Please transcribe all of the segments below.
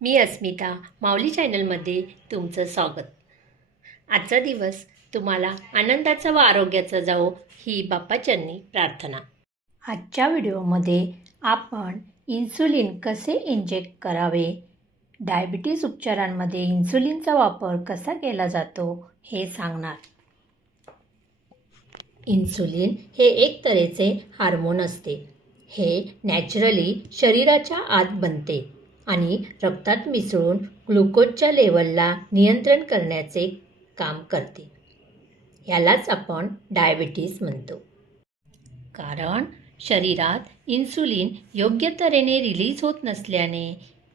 मी अस्मिता माऊली चॅनलमध्ये तुमचं स्वागत. आजचा दिवस तुम्हाला आनंदाचा व आरोग्याचा जावो ही बाप्पाचरणी प्रार्थना. आजच्या व्हिडिओमध्ये आपण इन्सुलिन कसे इंजेक्ट करावे, डायबिटीज उपचारांमध्ये इन्सुलिनचा वापर कसा केला जातो हे सांगणार. इन्सुलिन हे एक तऱ्हेचे हार्मोन असते. हे नॅचरली शरीराच्या आत बनते आणि रक्तात मिसळून ग्लुकोजच्या लेवलला नियंत्रण करण्याचे काम करते. यालाच आपण डायबिटीज म्हणतो. कारण शरीरात इन्सुलिन योग्य तऱ्हेने रिलीज होत नसल्याने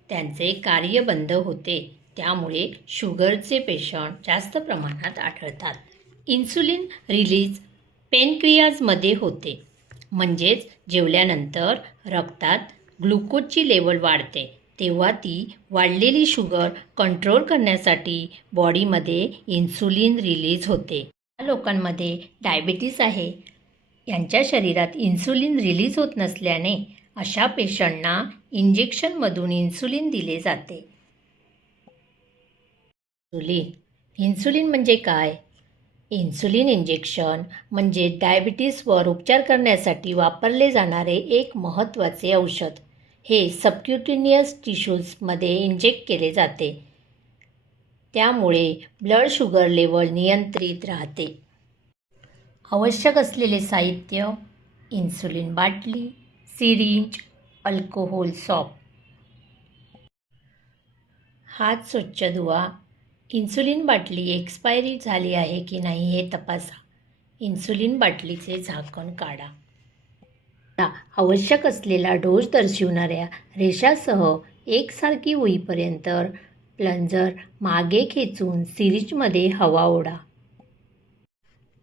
त्यांचे कार्य बंद होते. त्यामुळे शुगरचे पेशंट जास्त प्रमाणात आढळतात. इन्सुलिन रिलीज पॅनक्रियाजमध्ये होते, म्हणजेच जेवल्यानंतर रक्तात ग्लुकोजची लेवल वाढते. तेव्हा ती वाढलेली शुगर कंट्रोल करण्यासाठी बॉडीमध्ये इन्सुलिन रिलीज होते. ज्या लोकांमध्ये डायबिटीस आहे यांच्या शरीरात इन्सुलिन रिलीज होत नसल्याने अशा पेशंटना इंजेक्शनमधून इन्सुलिन दिले जाते. इन्सुलिन म्हणजे काय? इन्सुलिन इंजेक्शन म्हणजे डायबिटीसवर उपचार करण्यासाठी वापरले जाणारे एक महत्त्वाचे औषध. हे सबक्युटेनियस टिश्यूजमध्ये इंजेक्ट केले जाते. त्यामुळे ब्लड शुगर लेवल नियंत्रित राहते. आवश्यक असलेले साहित्य: इन्सुलिन बाटली, सिरिंज, अल्कोहोल सॉप. हात स्वच्छ धुवा. इन्सुलिन बाटली एक्सपायरी झाली आहे की नाही हे तपासा. इन्सुलिन बाटलीचे झाकण काढा. आवश्यक असलेला डोस दर्शविणाऱ्या रेषासह एकसारखी होईपर्यंत प्लंजर मागे खेचून सिरिंजमध्ये हवा ओढा.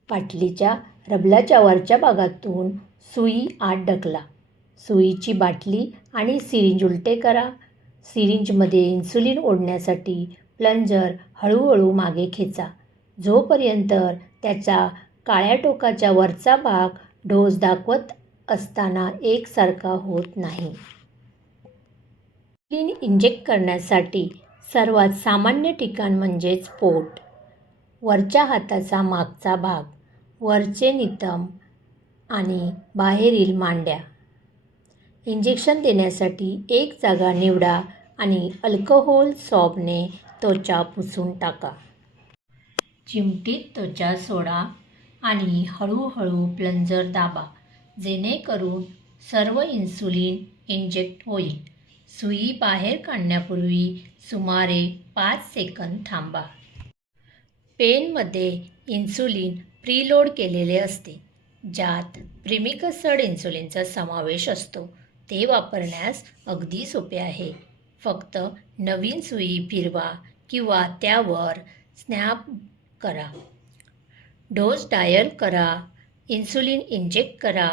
बाटलीच्या रबलाच्या वरच्या भागातून सुई आत ढकला. सुईची बाटली आणि सिरिंज उलटे करा. सिरिंजमध्ये इन्सुलिन ओढण्यासाठी प्लंजर हळूहळू मागे खेचा, जोपर्यंत त्याचा काळ्या टोकाच्या वरचा भाग डोस दाखवत असताना एकसारखा होत नाही. इन्सुलिन इंजेक्ट करण्यासाठी सर्वात सामान्य ठिकाण म्हणजेच पोट, वरच्या हाताचा मागचा भाग, वरचे नितंब आणि बाहेरील मांड्या. इंजेक्शन देण्यासाठी एक जागा निवडा आणि अल्कोहोल सॉबने त्वचा पुसून टाका. चिमटीत त्वचा सोडा आणि हळूहळू प्लंजर दाबा, जेणेकरून सर्व इन्सुलिन इंजेक्ट होईल. सुई बाहेर काढण्यापूर्वी सुमारे 5 सेकंद थांबा. पेनमध्ये इन्सुलिन प्रीलोड केलेले असते, ज्यात प्रीमिक्स्ड इन्सुलिनचा समावेश असतो. ते वापरण्यास अगदी सोपे आहे. फक्त नवीन सुई फिरवा किंवा त्यावर स्नॅप करा. डोस डायल करा, इन्सुलिन इंजेक्ट करा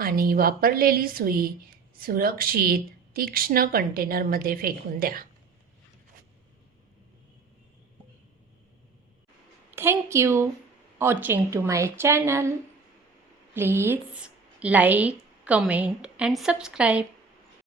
आणि वापरलेली सुई सुरक्षित तीक्ष्ण कंटेनरमध्ये फेकून द्या. Thank you watching to my channel. Please like, comment and subscribe.